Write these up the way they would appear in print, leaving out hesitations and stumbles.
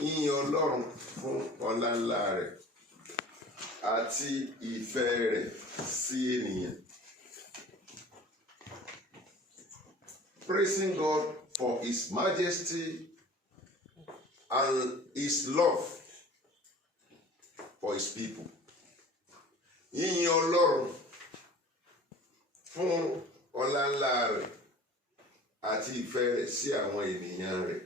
Yìn Ọlọ́run fún ọlá ńlá rẹ̀ àti ìfẹ́ rẹ̀ sí ènìyàn. Praising God for His majesty and His love for His people. Yìn Ọlọ́run fún ọlá ńlá rẹ̀ àti ìfẹ́ rẹ̀ sí àwọn ènìyàn rẹ̀.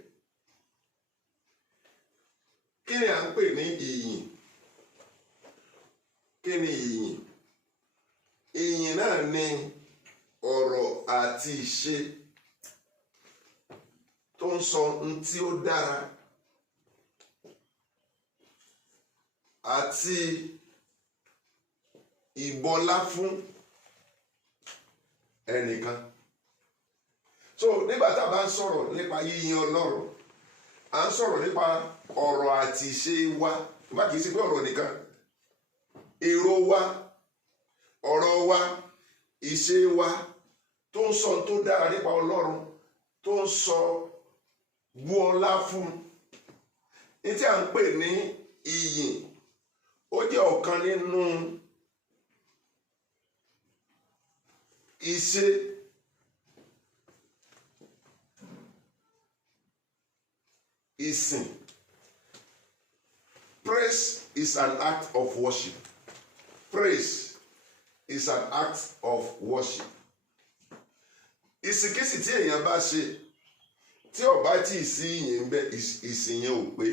Kí ni à ń pè ní ìyìn? Kí ni ìyìn? Ìyìn náà ni ọ̀rọ̀ àti ìṣe tó ń sọ ohun tí ó dára àti ìbọlá fún ẹnìkan. So nígbà tá a bá ń sọ̀rọ̀ nípa yíyìn Ọlọ́run, à ń sọ̀rọ̀ nípa ọ̀rọ̀ àti ìṣe wa. Bá kìí ṣe pé ọ̀rọ̀ nìkan, èrò wa, ọ̀rọ̀ wa, ìṣe wa tó ń sọ tó dára nípa Ọlọ́run, tó ń sọ bu ọlá fún. Ní tí à ń pè ní ìyìn, ó jẹ́ ọ̀kan nínú ìṣe ìsìn. Praise is an act of worship. Praise is an act of worship. Ìsìnkísì tí èèyàn bá ṣe, tí ó bá tí ì sí ìyìn ń bẹ, ìsìn yẹn ò pé.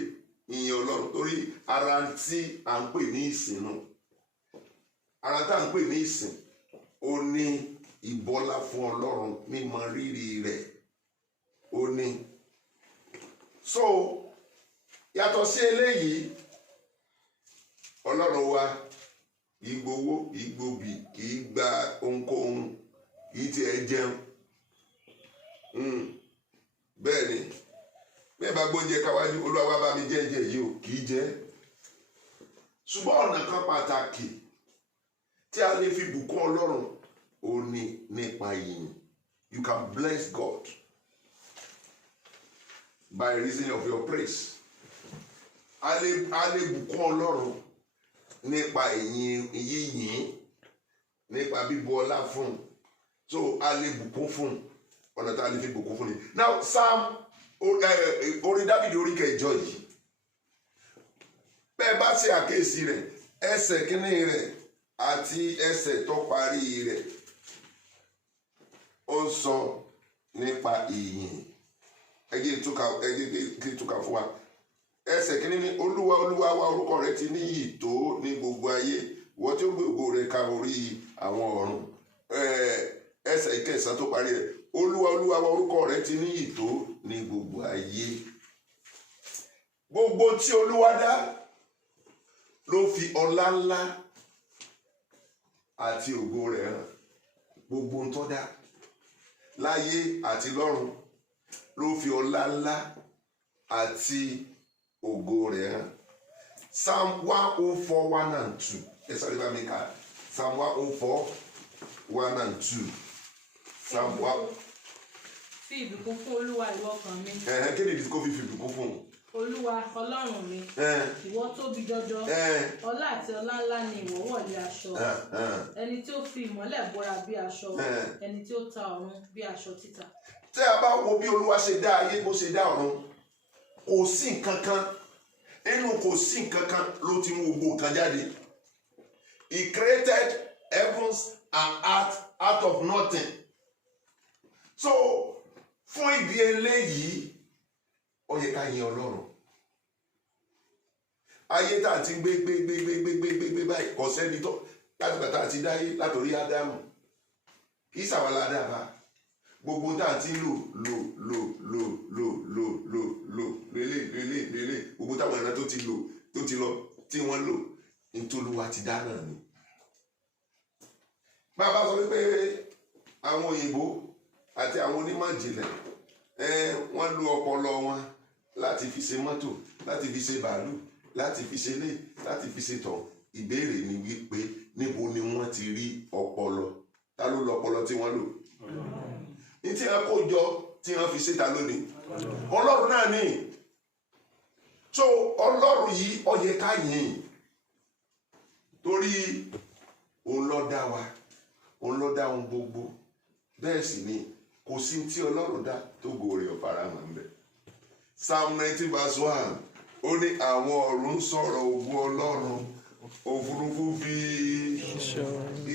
Ìyìn Ọlọ́run torí ara tí à ń pè ní ìsìn nù. Ara tá à ń pè ní ìsìn, ó ní ìbọlá fún Ọlọ́run, mímọ rírì rẹ̀, ó ní. So yàtọ̀ sí eléyìí, Ọlọ́run wa ìgbowó, ìgbòbí, kì í gba ohunkóhun, kì í tiẹ̀ jẹun. Bẹ́ẹ̀ ni, bẹ́ẹ̀ bá gbóúnjẹ káwájú, Olúwa wá bá mi jẹ́jẹ́ yìí ò kì í jẹ́. Ṣùgbọ́n ọ̀nà kan pàtàkì tí a lè fi bùkún Ọlọ́run ó ní nípa ìyìn. You can bless God by reason of your praise. A lè bùkún Ọlọ́run nípa yíyìn, nípa bíbu ọlá fún. So a lè bùkún fún, ọ̀nà tá a lè fi bùkún fún ni. Now Psalm orin Dáfídì orí kẹjọ yìí, bẹ́ẹ̀ bá ṣe àkíyèsí rẹ̀, ẹsẹ̀ kínní rẹ̀ àti ẹsẹ̀ tó parí rẹ̀ ó sọ nípa ìyìn. Ẹ jẹ́ túkà fún wa. Ẹsẹ̀ kínní ní Olúwa Olúwa wa orúkọ rẹ̀ ti níyì tó ní gbogbo ayé, wọ́n tí ó gbé ògo rẹ̀ ka orí àwọn ọ̀run. Ẹsẹ̀ ìkẹsàn tó parí rẹ̀, Olúwa Olúwa wa orúkọ rẹ̀ ti níyì tó ní gbogbo ayé. Gbogbo tí Olúwa dá ló fi ọlá ńlá àti ògo rẹ̀ hàn. Gbogbo ń tó dá láyé àti lọ́run ló fi ọlá ńlá àti ògo rẹ̀ hàn. Psalm 104, 1 and 2. Ẹ sáré bá mi kà. Psalm 104, 1 and 2. Psalm 1. Fi ìbùkún fún Olúwa ìwọ ọkàn mi. Kí ni ìdí kó fi ìbùkún fún? Olúwa Ọlọ́run mi, ìwọ tóbi jọjọ, ọlá àti ọlá ńlá ni ìwọ wọ̀ lé aṣọ. Ẹni tí ó fi ìmọ́lẹ̀ bora bí aṣọ, ẹni tí ó ta ọ̀run bí aṣọ títa. Tí a bá wo bí Olúwa ṣe dá ayé, bó ṣe dá ọ̀run, kò sí nǹkan kan, nínú kò sí nǹkan kan ló ti mú gbogbo nǹkan jáde. He created heavens and earth out of nothing. So fún ìdí eléyìí, ó yẹ ká yin Ọlọ́run. Ayé tá a ti gbé báyìí, kò sẹ́ni tó láti gbà tá a ti dáyé látòrí Ádámù, kì í ṣàwálà dábàá. Gbogbo tá a ti lò lélẹ̀ gbogbo táwọn ẹran tó ti lọ tí wọ́n lò nítorí Olúwa ti dá náà ni. Bàbá sọ wípé àwọn òyìnbó àti àwọn onímọ̀ ìjìnlẹ̀ wọ́n lo ọpọlọ wọn láti fi ṣe mọ́tò, láti fi ṣe bàálù, láti fi ṣe lé, láti fi ṣe tọ̀. Ìbéèrè ni wípé níbo ni wọ́n ti rí ọpọlọ? Ta ló lọ ọpọlọ tí wọ́n lò? Ní tí wọ́n kó jọ tí wọ́n fi ṣe ta lónìí? Ọlọ́run náà ni. so ọlọ́run yìí ó yẹ ká yìn torí òun ló dá wa, òun ló dá ohun gbogbo, bẹ́ẹ̀ sì ni kò sí tí ọlọ́run dá tó gòrè ọ̀farahàn ń bẹ. Psalm 19 verse 1 ó ní àwọn ọ̀run ń sọ̀rọ̀ ògo ọlọ́run, òfurufú fi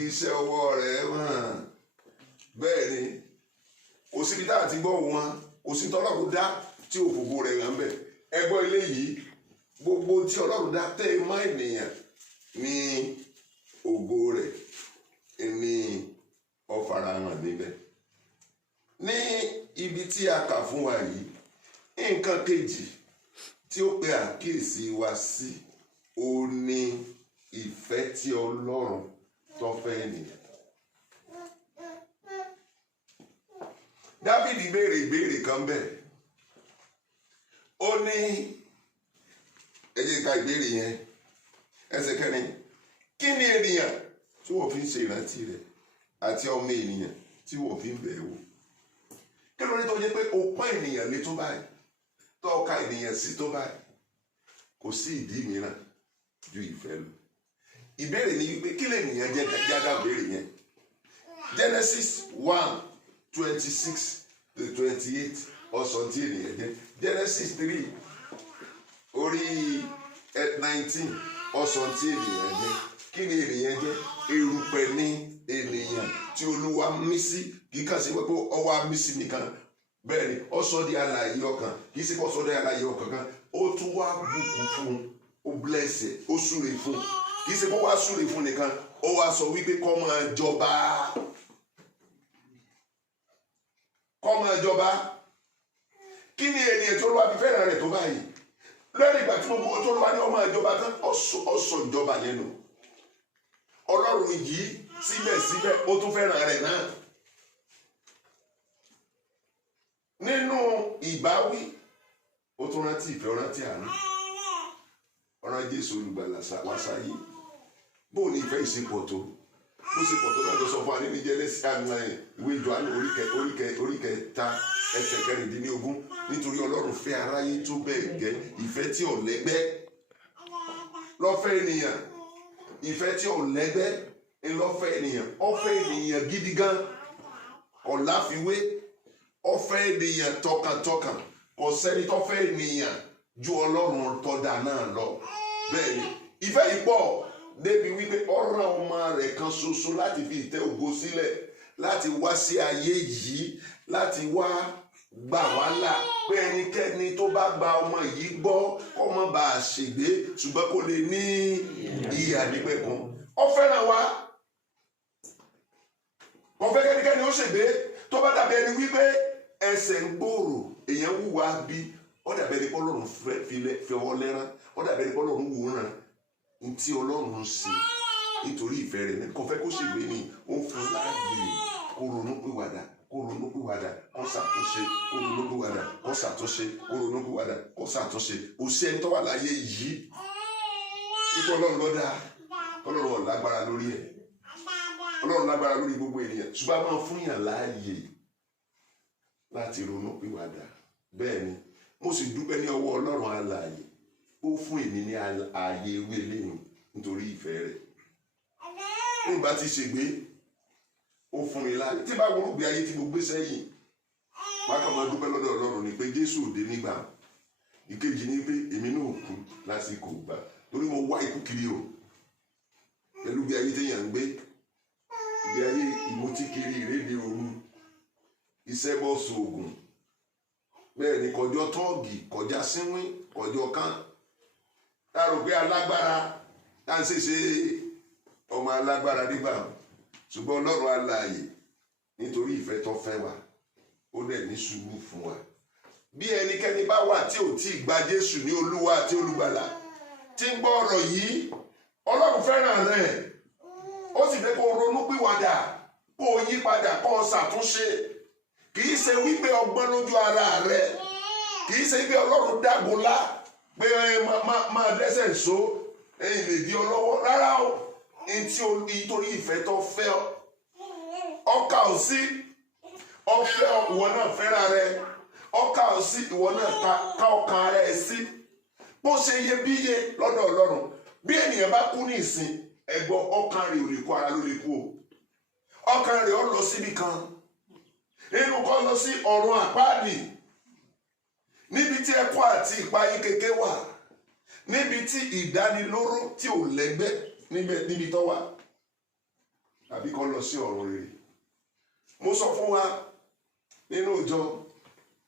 iṣẹ́ ọwọ́ rẹ̀ hàn. Bẹ́ẹ̀ ni kò síbi tá àti gbọ́ wọn, kò sí tọ́lọ́run dá tí òfófó rẹ̀ hàn bẹ́ẹ̀. Ẹgbọ́ ilé yìí, gbogbo tí ọlọ́run dá tẹ́ mọ́ ènìyàn ní ògo rẹ̀ ní ọ̀farahàn níbẹ̀. Ní ibi tí a kà fún wa yìí, nǹkan kejì tí ó pe àkíyèsí wa sí ó ní ìfẹ́ tí ọlọ́run tó fẹ́ ènìyàn. Dáfídì béèrè ìbéèrè kan bẹ́ẹ̀, ó ní, ẹ jẹ́ ká ìbéèrè yẹn, ẹsẹ̀ kẹrin, kí ni ènìyàn tí wọ́n fi ń ṣe ìrántí rẹ̀ àti ọmọ ènìyàn tí wọ́n fi ń bẹ̀ wò? Kí ló dé tó jẹ́ pé o pọ́n ènìyàn lé tó báyìí, tó ka ènìyàn sí tó báyìí? Kò sí ìdí mìíràn ju ìfẹ́ lọ. Ìbéèrè ni wípé kí lè ènìyàn jẹ́ jágá ìbéèrè yẹn. Genesis 1:26-28 ọ̀sán tí ènìyàn jẹ́. Genesis 3:19 ọ̀sán tí ènìyàn jẹ́. Kí ni ènìyàn jẹ́? Erùpẹ̀ ni ènìyàn tí Olúwa mí sí, kì í kàn sí wípé ọwọ́ mí sí nìkan. Bẹ́ẹ̀ ni ó sọ di alààyè ọkàn, kì í sì kó sọ di alààyè ọkàn kan, ó tún wá bùkún fún un, ó bless, ó súre fún un, kì í sì kó wá súre fún nìkan, ó wá sọ wípé kó máa jọba, kó máa jọba. Kí ni ènìyàn tí Olúwa fi fẹ́ràn rẹ̀ tó báyìí? Lẹ́yìn ìgbà tí gbogbo tó Olúwa ní ó máa jọba tán, ó sọ ìjọba yẹn nù. Ọlọ́run yìí síbẹ̀síbẹ̀ ó tún fẹ́ràn rẹ̀ náà. Nínú ìbáwí ó tún rántí ìfẹ́, ó rántí àánú, ọ̀ràn Jésù olùgbàlà wá sáyé. Bó ní ìfẹ́ ìṣepọ̀ tó, bó ṣe pọ̀ tó náà lọ sọ fún wa nínú Jẹ́nẹ́sísì ìwé Jòhánù orí kẹta ẹsẹ̀ 16, nítorí Ọlọ́run fẹ́ aráyé tó bẹ́ẹ̀ gẹ́, ìfẹ́ tí ò lẹ́gbẹ́ ló fẹ́ ènìyàn, ìfẹ́ tí ò lẹ́gbẹ́ ló fẹ́ ènìyàn. Ó fẹ́ ènìyàn gidi gan, ọ̀láfiwé. Ó fẹ́ ènìyàn tọkàntọkàn, kò sẹ́ni tó fẹ́ ènìyàn ju Ọlọ́run tó dá náà lọ. Bẹ́ẹ̀ ni ìfẹ́ yìí pọ̀ débi wípé ó rán ọmọ rẹ̀ kan ṣoṣo láti fi ìtẹ́ ògo sílẹ̀, láti wá sí ayé yìí, láti wá gbà wá là, pé ẹnikẹ́ni tó bá gba ọmọ yìí gbọ́ kó má bàa ṣègbé ṣùgbọ́n kó lè ní ìyè ànípẹ̀kun. Ó fẹ́ràn wa, kò fẹ́ kẹ́nikẹ́ni ó ṣègbé. Tó bá dàbí ẹni wípé ẹsẹ̀ ń gbòòrò, èèyàn wúwa bí, ó dàbí ẹni pé Ọlọ́run fi ọwọ́ lẹ́rán, ó dàbí ẹni pé Ọlọ́run wòran ní tí Ọlọ́run ń ṣe nítorí ìfẹ́ rẹ̀ ní kò fẹ́ kó ṣègbé ni. Ó fún láàyè kó ronú pìwàdà, kó ronú pìwàdà, kó ṣàtúnṣe, kó ronú pìwàdà, kó ṣàtúnṣe, kó ronú pìwàdà, kó ṣàtúnṣe. Kò sí ẹni tó wà láyé yìí wípé Ọlọ́run ló dá, Ọlọ́run ò lágbára lórí ẹ̀, Ọlọ́run lágbára lórí gbogbo ènìyàn, ṣùgbọ́n a máa fún yàn láàyè láti ronú pìwàdà. Bẹ́ẹ̀ ni mo sì dúpẹ́ ní ọwọ́ Ọlọ́run alààyè, ó fún èmi ní ààyè ewé lẹ́yìn nítorí ìfẹ́ rẹ̀. Nígbà tí ṣègbé ó fún mi láàyè, tí bá wọ́n gbé ayé tí mo gbé sẹ́yìn, má kàn máa dúpẹ́ lọ́dọ̀ Ọlọ́run ni pé Jésù òde nígbà. Ìkejì ni pé èmi náà kú lásìkò gbà, torí mo wá ikú kiri o, pẹ̀lú bí ayé téèyàn ń gbé, bí ayé ìmútíkiri ìrédè òru, iṣẹ́ bọ́ sóògùn. Bẹ́ẹ̀ ni kọjọ́ tọ́ọ̀gì, kọjá sínwín, kọjọ́ kán. Tá rò pé alágbára tá ń ṣe ọmọ alágbára nígbà, ṣùgbọ́n Ọlọ́run alààyè nítorí ìfẹ́ tó fẹ́ wa, ó dẹ̀ ní sùúrù fún wa. Bí ẹnikẹ́ni bá wà tí ò tí ì gba Jésù ní Olúwa àti Olùgbàlà, tí ń gbọ́ ọ̀rọ̀ yìí, Ọlọ́run fẹ́ràn rẹ̀, ó sì fẹ́ kó ronú pìwàdà, kó yí padà, kó ṣàtúnṣe. Kì í ṣe wípé ọgbọ́n lójú ara rẹ̀, kì í ṣe wípé Ọlọ́run dágunlá pé máa dẹ́sẹ̀ so ẹ̀yìn lè di ọlọ́wọ́. Rárá o, nítorí ìfẹ́ tó fẹ́ ọ, ọkà ò sí, ọfẹ́ ìwọ náà fẹ́ràn rẹ̀, ọkà ò sí, ìwọ náà ká ọkàn rẹ̀ sí. bó ṣe iyebíye lọ́dọ̀ Ọlọ́run. Bí ènìyàn bá kú ní ìsìn, ẹ̀gbọ́n ọkàn rẹ̀ ò lè kú, ara ló lè kú o. Ọkàn rẹ̀ ó lọ síbi kan, nínú kó lọ sí ọ̀run àpáàdì, níbi tí ẹkún àti ìpayín kéké wà, níbi tí ìdánilóró tí ò lẹ́gbẹ́ níbi tó wà, àbí kó lọ sí ọ̀run rere. Mo sọ fún wa nínú ìjọ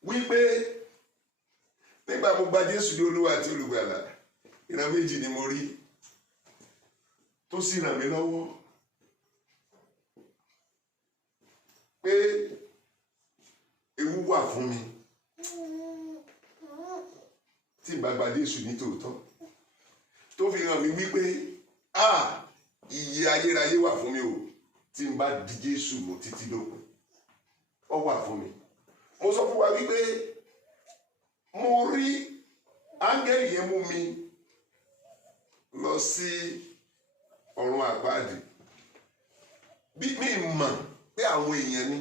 wípé nígbà mo gba Jésù ní Olúwa àti Olùgbàlà, ìran méjì ni mo rí tó sì ràn mí lọ́wọ́ pé ewu wà fún mi tí n bá gba Jésù ní tòótọ́, tó fi hàn mí wípé ìyè ayérayé wà fún mi o tí n bá di Jésù mú títí dópin. Ó wà fún mi. Mo sọ fún wa wípé mo rí áńgẹ́lì yẹn mú mi lọ sí ọ̀run àpáàdì. Bí mi mọ̀ pé àwọn èèyàn ni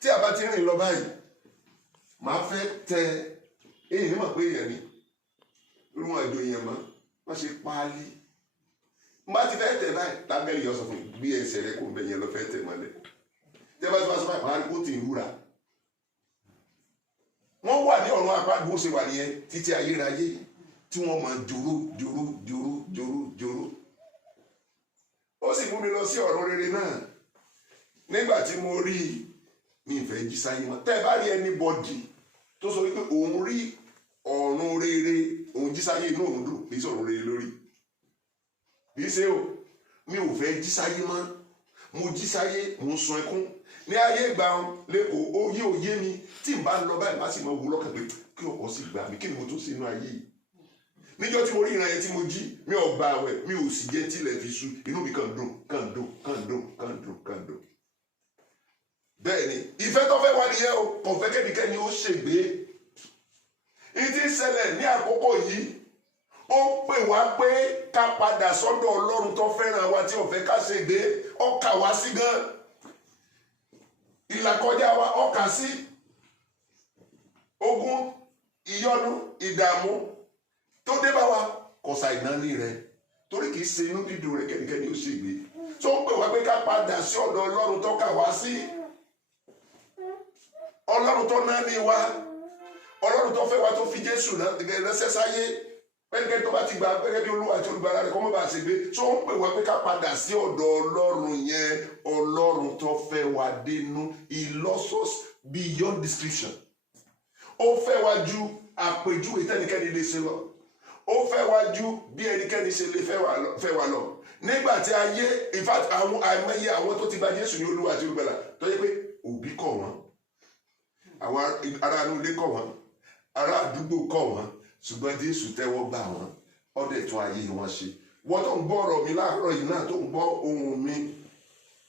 tí a bá ti rìn lọ báyìí, màá fẹ́ tẹ èyí ní mọ̀ pé èèyàn ni irun àjò èèyàn mọ́ wọ́n ṣe páálí. Má ti fẹ́ tẹ̀ báyìí lábẹ́rẹ́ yọ sọ fún mi bí ẹsẹ̀ rẹ kò ń bẹ yẹn lọ fẹ́ tẹ̀ mọ́lẹ̀. Tẹ́ bá ti wá sọ báyìí máa rí kó tì ń rúra. Wọ́n wà ní ọ̀run àpáàdì bó ṣe wà nìyẹn títí ayérayé tí wọ́n máa jòrò. Ó sì mú mi lọ sí ọ̀run rere náà. Nígbà tí mo rí mi ìfẹ́ jí sáyé wọn. Tẹ́ ẹ bá rí anybody tó sọ wípé òun rí ọ̀run rere, òun jí sáyé inú òun dùn, kì í sọ̀run rere lórí. Kì í ṣe o, mi ò fẹ́ jí sáyé mọ́. Mo jí sáyé, mo ń sun ẹkún. Ní ayé ìgbà lẹ́kọ̀ọ́, ó yé òye mi tí n bá lọ báyìí má sì mọ wù lọ́kàn pé kí ọkọ̀ sì gbà mí, kí ni mo tún ṣe inú ayé yìí. Níjọ́ tí mo rí ìran yẹn tí mo jí, mi ò gba àwẹ̀, mi ò sì jẹ́ tílẹ̀ fi ṣú, inú mi kàn dùn. Bẹ́ẹ̀ ni ìfẹ́ tó fẹ́ wá nìyẹn o, kò fẹ́ kẹ́nikẹ́ni ó ṣègbé. Ìdí ìṣẹ̀lẹ̀ ní àkókò yìí, ó pè wá pé ká padà sọ́dọ̀ Ọlọ́run tó fẹ́ràn wa tí ò fẹ́ ká ṣègbé. Ó kà wá sí gan. Ìlàkọjá wa ó kà sí. Ogun, ìyọnu, ìdààmú tó dé bá wa kò ṣàìnáání rẹ̀, torí kìí ṣe inú dídùn rẹ̀ kẹ́nikẹ́ni ó ṣègbé. Tó ń pè wá pé ká padà sí ọ̀dọ̀ Ọlọ́run tó kà wá sí. Ọlọ́run tó náání wa, Ọlọ́run tó fẹ́ wa tó fi Jésù ránṣẹ́ sáyé, pẹ́ẹ́nìkẹ́ni tó bá ti gbà gẹ́gẹ́ bí Olúwa àti Olùgbàlà rẹ̀ kó má bàa ṣègbé. Tó ń pè wá pé ká padà sí ọ̀dọ̀ Ọlọ́run yẹn, Ọlọ́run tó fẹ́ wa dénú. He loves us beyond description. Ó fẹ́ wa ju àpèjúwe tẹ́nikẹ́ni lè ṣe lọ. Ó fẹ́ wa ju bí ẹnikẹ́ni ṣe lè fẹ́ wa lọ. Nígbà tí ayé, in fact, àwọn àìmọye àwọn tó ti gba Jésù ní Olúwa àti Olùgbàlà tó yẹ pé òbí kọ̀ wọ́n, àwọn ará inú ilé kọ̀ wọ́n, ará àdúgbò kọ̀ wọ́n, ṣùgbọ́n Jésù tẹ́wọ́ gbà wọ́n, ó dẹ̀ tún ayé wọn ṣe. Wọ́n tó ń gbọ́ ọ̀rọ̀ mi láàárọ̀ yìí náà, tó ń gbọ́ ohùn mi,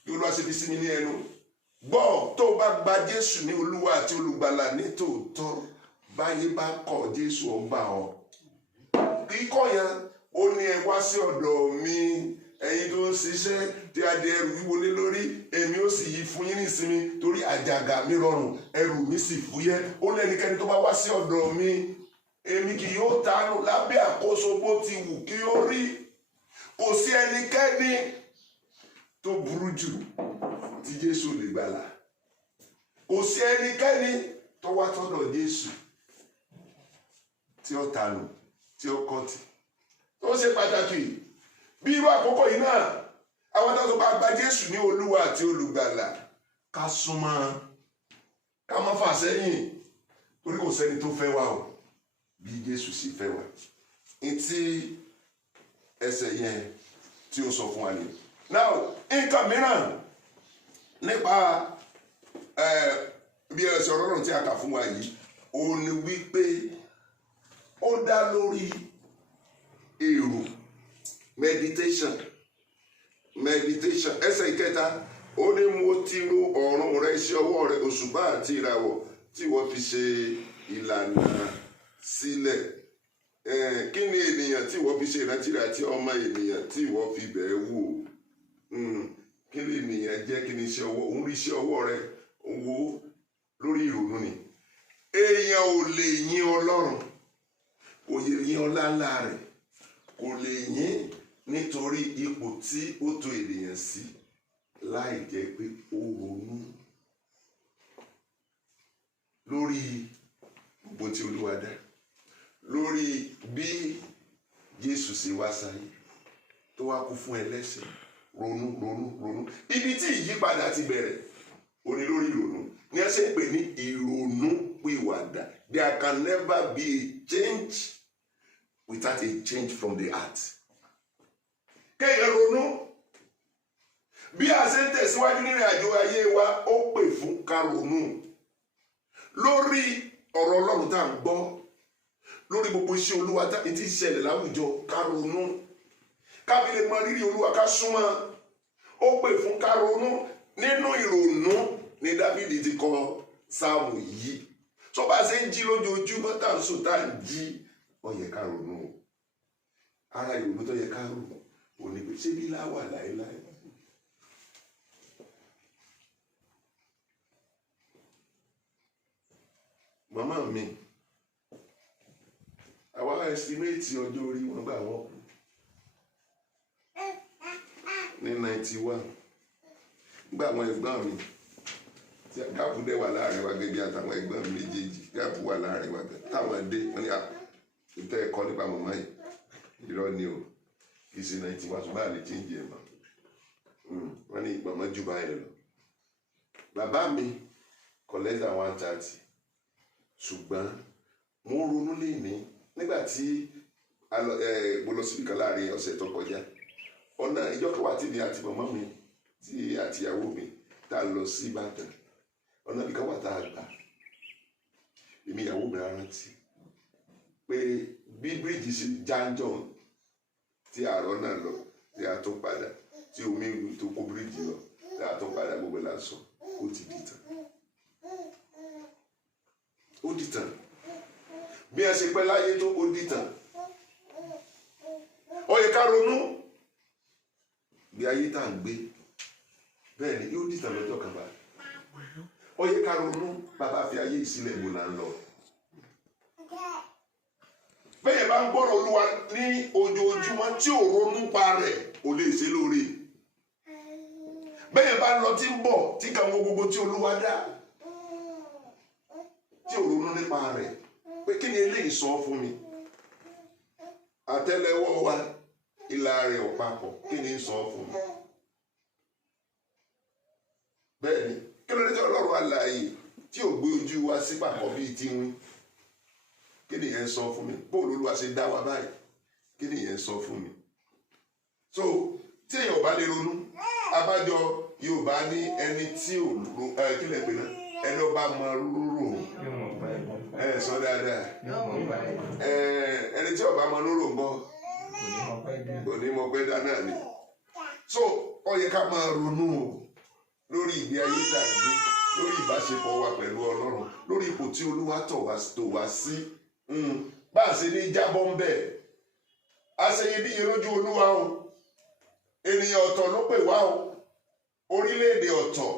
bí Olúwa ṣe fi sí mi ní ẹnu. Gbọ́, tó bá gba Jésù ní Olúwa àti Olùgbàlà ní tòótọ́, báyé bá kọ̀ Jésù ó gbà ọ́. Kíkọ̀ yẹn ó ní ẹ wá sí ọ̀dọ̀ mi, ẹ̀yin tó ń ṣiṣẹ́ tí a di ẹrù wíwo lé lórí, èmi ó sì yí fún yín nísinmi, torí àjàgà mi rọrùn, ẹrù mi sì fúyẹ́. Ó lẹ́nikẹ́ni tó bá wá sí ọ̀dọ̀ mi, èmi kì yóò tánú lábẹ́ àkóso bó ti wù kí ó rí. Kò sí ẹnikẹ́ni tó burú jù tí Jésù lè gbàlà. Kò sí ẹnikẹ́ni tó wá tọ́dọ̀ Jésù tí ó tánú, tí ó kọ́tì. Tó ṣe pàtàkì bí irú àkókò yìí náà, àwọn tó bá gba Jésù ní Olúwa àti Olùgbàlà, ká súnmọ́, ká má fà sẹ́yìn, torí kò sẹ́ni tó fẹ́ wa o bí Jésù sì fẹ́ wa. Ìtí ẹsẹ̀ yẹn tí ó sọ fún wa ni. Now, nǹkan mìíràn nípa bí ẹsẹ̀ Ọlọ́run tí a kà fún wa yìí, ó ní wípé ó dá lórí èrò, meditation. Ẹsẹ̀ ìkẹta, ó ní mo ti ro ọ̀run rẹ, iṣẹ́ ọwọ́ rẹ, òṣùpá àti ìràwọ̀ tí wọ́n fi ṣe ìlànà sílẹ̀. Kí ni ènìyàn tí wọ́n fi ṣe ìrántí rẹ̀, àti ọmọ ènìyàn tí wọ́n fi bẹ̀ẹ́ wò? Kí ni ènìyàn jẹ́, kí ni iṣẹ́ ọwọ́? Òun rí iṣẹ́ ọwọ́ rẹ̀, wo lórí ìrònú ni. Èèyàn ò lè yìn Ọlọ́run kò lè yìn ọlá ńlá rẹ̀, kò lè yìn nítorí ipò tí ó tò ènìyàn sí láì jẹ́ pé ó ronú lórí gbogbo tí Olúwa dá, lórí bí Jésù ṣe wá sáyé tó wá kú fún ẹlẹ́ṣẹ̀. Ronú. Ibi tí ìyípadà ti bẹ̀rẹ̀ òní lórí ìrònú ní ẹ ṣe ń pè ní ìrònú pìwàdà. There can never be a change without a change from the heart. Kéèyàn ronú bí a ṣe ń tẹ̀síwájú nínú àjò ayé wa, ó pè fún ká ronú lórí ọ̀rọ̀ Ọlọ́run tá à ń gbọ́, lórí gbogbo iṣẹ́ Olúwa tí ń ṣẹlẹ̀ láwùjọ, ká ronú kábí lè mọ rírì Olúwa, ká súnmọ́. Ó pè fún ká ronú. Nínú ìrònú ni Dáfídì ti kọ sáàmù yìí. Tó bá ṣe ń jí lójoojúmọ́ tá à ń sùn tá à ń jí, ó yẹ ká ronú. Ara ìrònú tó yẹ ká rò ò ní pé ṣé bí láwà láéláé. Màmá mi, àwa estimate ọjọ́ orí wọn gbà wọ́n kú ní 91. Nígbà àwọn ẹ̀gbọ́n mi tí gáàpù dẹ̀ wà láàrin wa gẹ́gẹ́ bí àtàwọn ẹ̀gbọ́n mi méjèèjì, gáàpù wà láàrin wa gẹ́gẹ́ táwọn dé wọ́n ní ìtẹ́ ẹ̀kọ́ nípa màmá yìí irọ́ ni o, kì í ṣe 91 ṣùgbọ́n àlè change ẹ̀ mọ́. Wọ́n ní màmá jù báyìí lọ. Bàbá mi kò less than 130, ṣùgbọ́n mo ronú léèní nígbà tí mo lọ síbi kan láàrin ọ̀sẹ̀ tó kọjá. Ọ̀nà ìjọ kan wà tí mi àti màmá mi tí àtìyàwó mi tá a lọ sí Ìbàdàn. Ọ̀nà ìbí kan wà tá a gbà. Èmi ìyàwó mi rántí pé bí bíríìjì ṣe jáńjọ́ tí àárọ̀ náà lọ tí a tó padà, tí omi tó kó bíríìjì lọ tí a tó padà, gbogbo lásọ ó ti dìtàn. Ó dìtàn. Bí a ṣe pẹ́ láyé tó ó dìtàn. Ó yẹ ká ronú bí ayé tá à ń gbé, bẹ́ẹ̀ ni yóò dìtàn lọ́jọ́ kan bá. Ó yẹ ká ronú bàbá fi ayé ìsílẹ̀ ìbò là ń lọ. Bẹ́ẹ̀ bá ń gbọ́rọ̀ Olúwa ní ojoojúmọ́ tí ò ronú pa rẹ̀, ò lè ṣe lóore. Bẹ́ẹ̀ bá ń lọ tí ń bọ̀ tí kàn wo gbogbo tí Olúwa dá, tí ò ronú nípa rẹ̀ pé kí ni eléyìí sọ fún mi. Àtẹ́lẹwọ́ wa ìlà rẹ̀ ò papọ̀, kí ni ń sọ fún mi. Bẹ́ẹ̀ ni kí ló dé tí Ọlọ́run alààyè tí ò gbé ojú wa sí pàpọ̀ bíi tiwín, kí ni ìyẹn sọ fún mi. Bóòlù Olúwa ṣe dá wa báyìí, kí ni ìyẹn sọ fún mi. So tí èèyàn ò bá lè ronú, abájọ Yorùbá ní ẹni tí ò kí lè pè náà, ẹni ọba máa rúrò sọ dáadáa, ẹni tí ọba máa rúrò ń bọ̀ kò ní mọ pé dáná ni. So ó yẹ ká máa ronú o lórí ìgbé ayé tàbí lórí ìbáṣepọ̀ wa pẹ̀lú Ọlọ́run, lórí ipò tí Olúwa tò wá sí. Bá a ṣe ní jábọ́ ń bẹ̀, aṣeyebíye lójú Olúwa o. Ènìyàn ọ̀tọ̀ ló pè wá o, orílẹ̀-èdè ọ̀tọ̀.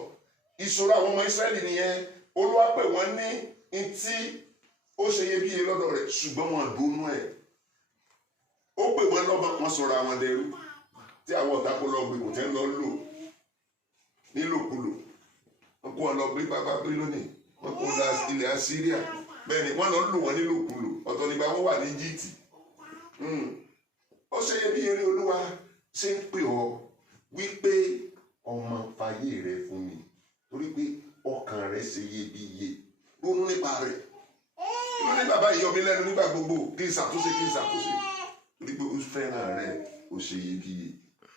Ìṣòro àwọn ọmọ Ísírẹ́lì nìyẹn. Olúwa pè wọ́n ní ntí ó ṣeyebíye lọ́dọ̀ rẹ̀, ṣùgbọ́n wọn dùnú ẹ̀. Ó pè wọ́n lọ́ba, wọ́n sọ̀rọ̀ àwọn dẹrú tí àwọn ọ̀tá kó lọ gbé kò tẹ́ lọ lò nílòkulò. Wọ́n kó wọn lọ gbé Bábílónì, wọ́n kó lọ ilẹ̀ Asíríà. Bẹ́ẹ̀ ni wọ́n lọ lò wọ́n nílòkulò. Ọ̀tọ̀ nígbà wọ́n wà ní Íjíbítì. Ó ṣeyebíye ní Olúwa ṣe ń pè ọ́ wípé ọmọ fàyè rẹ fún mi, torí pé ọkàn rẹ ṣe iyebíye. Ronú nípa rẹ̀. Ronú ní bàbá yìí yọ mí lẹ́nu nígbà gbogbo, kí n ṣàtúnṣe. Torí pé ó fẹ́ràn rẹ̀, ó ṣe iyebíye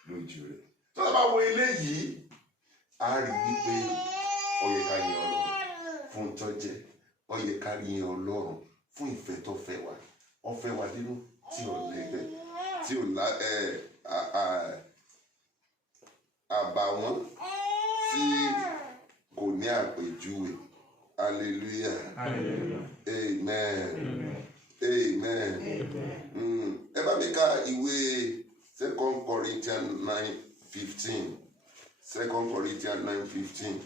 lójú rẹ̀. Tó bá wo eléyìí, a rí wípé ó yẹ ká yìn Ọlọ́run fún tọ́jẹ́, ó yẹ ká yìn Ọlọ́run fún ìfẹ́ tó fẹ́ wa. Ó fẹ́ wa nínú tí ò lẹ́gbẹ́, tí ò àbàwọ́n, tí kò ní àpèjúwe. Hallelujah. Amen. Ẹ bá mi ka ìwé 2 Corinthians 9:15. 2 Corinthians 9:15.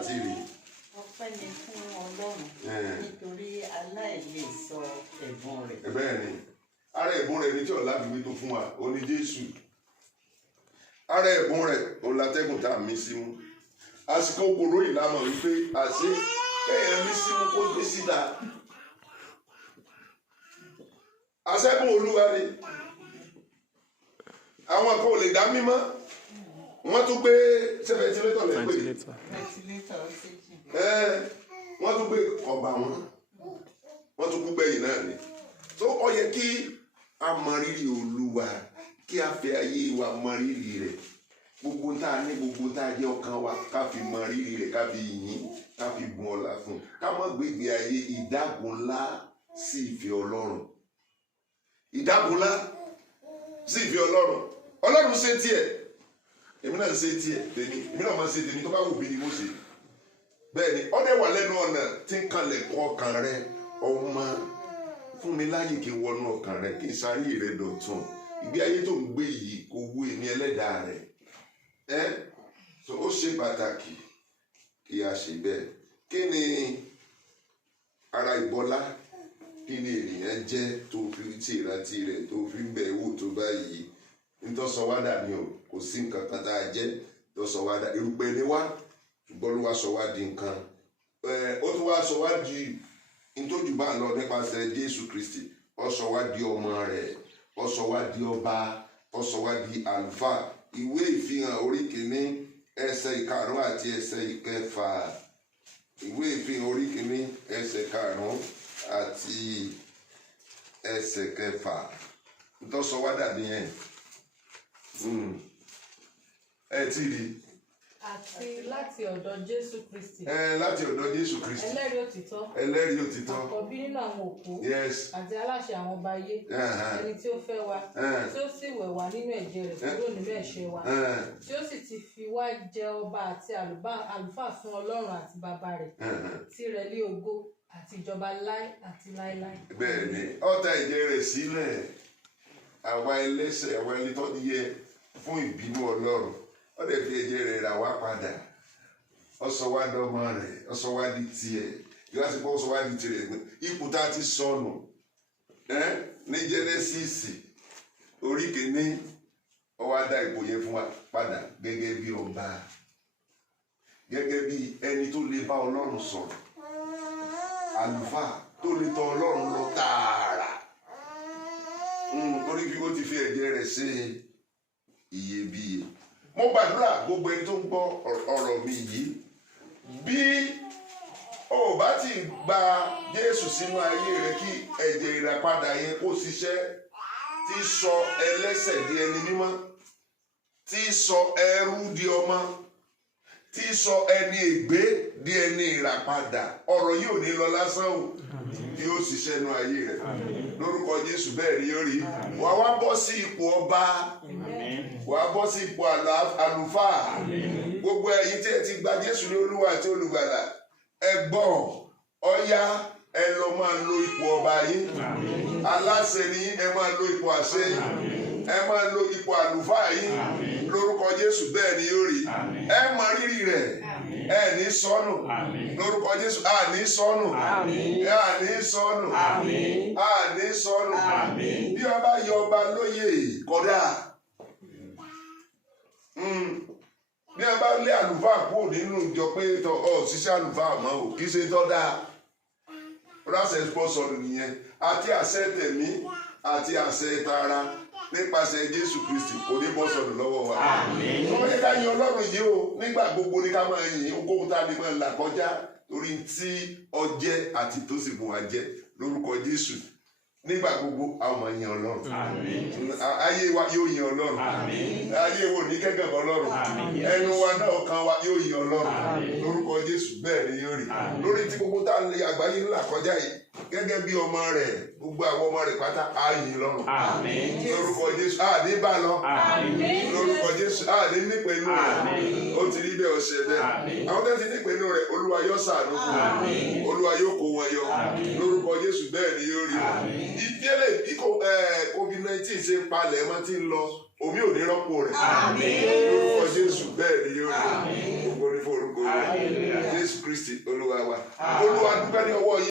àti rí. Ọpẹ́ ni fún Ọlọ́run nítorí aláìlè sọ ẹ̀bùn rẹ̀. Bẹ́ẹ̀ ni ara ẹ̀bùn rẹ̀ ní tí ọ̀la fi tó fún wa ó ní Jésù. Ara ẹ̀bùn rẹ̀ òun látẹ́gùn tá a mí símú. Àsìkò òkòrò ìlànà wípé àṣé kéèyàn mí símú kó gbé síta. Àṣẹ́gun Olúwa ni. Àwọn kan ò lè dá mímọ́. Wọ́n tún gbé ventilator lẹ́gbẹ̀ẹ́. Wọ́n tún gbé ọgbà wọn. Wọ́n tún gbé yìí náà ni. Tó ó yẹ kí a mọ rírì Olúwa, kí a fi ayé wa mọ rírì rẹ̀. Gbogbo tá a ní, gbogbo tá a jẹ́ ọkàn wa, ká fi mọ rírì rẹ̀, ká fi yìn, ká fi bùn ọlá fún. Ká má gbégbé ayé ìdágunlá sí ìfẹ́ Ọlọ́run. Ìdágunlá sí ìfẹ́ Ọlọ́run. Ọlọ́run ṣe tiẹ̀. Èmi náà ṣe tiẹ̀ tèmi. Èmi náà máa ṣe tèmi tó bá wù mí ni mo ṣe. Bẹ́ẹ̀ ni ọdẹ wà lẹ́nu ọ̀nà tí ń kanlẹ̀ kọ́ ọkàn rẹ ọmọ fún mi láyè kí n wọnú ọkàn rẹ kí n sáyé rẹ dọ̀tun. Ìgbé ayé tó ń gbé yìí kò wú èmi ẹlẹ́dàá rẹ. So ó ṣe pàtàkì kí a ṣe bẹ́ẹ̀. Kí ni ara ìbọlá? Kí ni ènìyàn jẹ́ tó fi ti ìrántí rẹ̀ tó fi ń bẹ̀ wò tó báyìí? Nítòsọ wá dà ní o, kò sí nǹkan kan tá a jẹ́ tó sọ wá dà. Erùpẹ̀ ni wá, ṣùgbọ́n ló wá sọ wá di nǹkan. Ó tún wá sọ wá di nítòjú bá lọ nípasẹ̀ Jésù Kristi. Ó sọ wá di ọmọ rẹ̀, ó sọ wá di ọba, ó sọ wá di àlùfáà. Ìwé ìfihàn orí kìíní ẹsẹ̀ ìkarùn àti ẹsẹ̀ ìkẹfà. Ìwé ìfihàn orí kìíní ẹsẹ̀ ìkarùn àti ẹsẹ̀ kẹfà. Nítòsọ wá dà nìyẹn. Ẹ ti rí. Àti láti ọ̀dọ̀ Jésù Kristi. Láti ọ̀dọ̀ Jésù Kristi. Ẹlẹ́rìí òtítọ́. Ẹlẹ́rìí òtítọ́. Àkọ́bí nínú àwọn òkú. Yes. Àti aláṣẹ àwọn ọba ayé. Ẹni tí ó fẹ́ wa. Tí ó sì wẹ̀ wá nínú ẹ̀jẹ̀ rẹ̀ kúrò nínú ẹ̀ṣẹ̀ wa. Tí ó sì ti fi wá jẹ ọba àti àlùfáà fún Ọlọ́run àti bàbá rẹ̀. Tirẹ̀ lé ògo àti ìjọba láé àti láéláé. Bẹ́ẹ̀ni, ó ta ẹ̀jẹ̀ rẹ̀ sílẹ̀. Àwa ẹlẹ́ṣẹ̀, àwa ẹni tó yẹ fún ìbínú Ọlọ́run. Ó dẹ̀ fi ẹ̀jẹ̀ rẹ̀ rà wá padà. Ó sọ wá dọ́mọ rẹ̀, ó sọ wá di tiẹ̀. Yóò wá sí pé ó sọ wá di tirẹ̀. Ipò tá a ti sọnù ní Jẹ́nẹ́sísì orí kìíní, ó wá dá ipò yẹn fún wa padà gẹ́gẹ́ bí ọba. Gẹ́gẹ́ bí ẹni tó lè bá Ọlọ́run sọ̀rọ̀. Àlùfáà tó lè tọ̀ Ọlọ́run lọ tààrà. Torí kí ó ti fi ẹ̀jẹ̀ rẹ̀ ṣe iyebíye. Mo gbàdúrà gbogbo ẹni tó ń gbọ́ ọ̀rọ̀ mi yìí, bí o bá ti gba Jésù sínú ayé rẹ kí ẹ̀jẹ̀ ìràpadà yẹn kó ṣiṣẹ́, tí sọ ẹlẹ́ṣẹ̀ di ẹni mímọ́, tí sọ ẹrú di ọmọ, tí sọ ẹni ègbé di ẹni ìràpadà, ọ̀rọ̀ yìí ò ní lọ lásán o, tí ó ṣiṣẹ́ nínú ayé rẹ. Lórúkọ Jésù bẹ́ẹ̀ ni yóò rí. Wàá wá bọ́ sí ipò ọba. Wàá bọ́ sí ipò àlùfáà. Gbogbo ẹ̀yin tí ẹ ti gba Jésù ní Olúwa àti Olùgbàlà, ẹ gbọ́, ọ̀yá ẹ lọ máa lo ipò ọba yín. Aláṣẹ ni ẹ máa lo ipò àṣẹ yín. Ẹ máa lo ipò àlùfáà yín. Lórúkọ Jésù bẹ́ẹ̀ ni yóò rí. Ẹ mọ rírì rẹ̀. Ẹ ní sọnù. Lórúkọ Jésù a ní sọnù. A ní sọnù. A ní sọnù. Bí ọba yọ ọba lóyè kódà. Bí a bá lé àlùfáà kúrò nínú ìjọ pé ṣiṣẹ́ àlùfáà mọ́ ò kì í ṣe tọ́ dáa. Rásẹ̀ spọ́sọ̀rọ̀ nìyẹn. Àti àṣẹ tẹ̀mí àti àṣẹ tara nípasẹ̀ Jésù Kristi kò ní bọ́ sọ̀rọ̀ lọ́wọ́ wa. Wọ́n yẹ ká yin Ọlọ́run yìí o, nígbà gbogbo ní ká máa yin ogóhun tá a lè máa là kọjá torí tí ọjẹ́ àti tó sì bùn wá jẹ́ lórúkọ Jésù. Nígbà gbogbo a máa yin Ọlọ́run. Ayé wa yóò yin Ọlọ́run. Ayé wo ní kẹ́gàn Ọlọ́run. Ẹnu wa náà ọkàn wa yóò yin Ọlọ́run. Lórúkọ Jésù bẹ́ẹ̀ ni yóò rí. Lórí tí gbogbo tá a lè àgbáyé ńlá kọjá yìí gẹ́gẹ́ bí ọmọ rẹ̀ gbogbo àwọn ọmọ rẹ̀ pátá á yin lọ́run. Lórúkọ Jésù á ní bá lọ. Lórúkọ Jésù á ní nípe inú rẹ̀. Ó ti rí bẹ́ẹ̀ ọ̀sẹ̀ bẹ́ẹ̀. Àwọn tó ti nípe inú rẹ̀ Olúwa yóò ṣàánú fún wọn. Olúwa yóò kó wọn yọ. Lórúkọ Jésù bẹ́ẹ̀ ni yóò rí. Ìdílé bí COVID-19 ṣe ń palẹ̀ mọ́ tí ń lọ, omi ò ní rọ́pò rẹ̀. Lórúkọ Jésù bẹ́ẹ̀ ni yóò rí. Gbogbo ní forúkọ Jésù Kristi Olúwa wa. Olúwa dúpẹ́ ní ọwọ́ yín.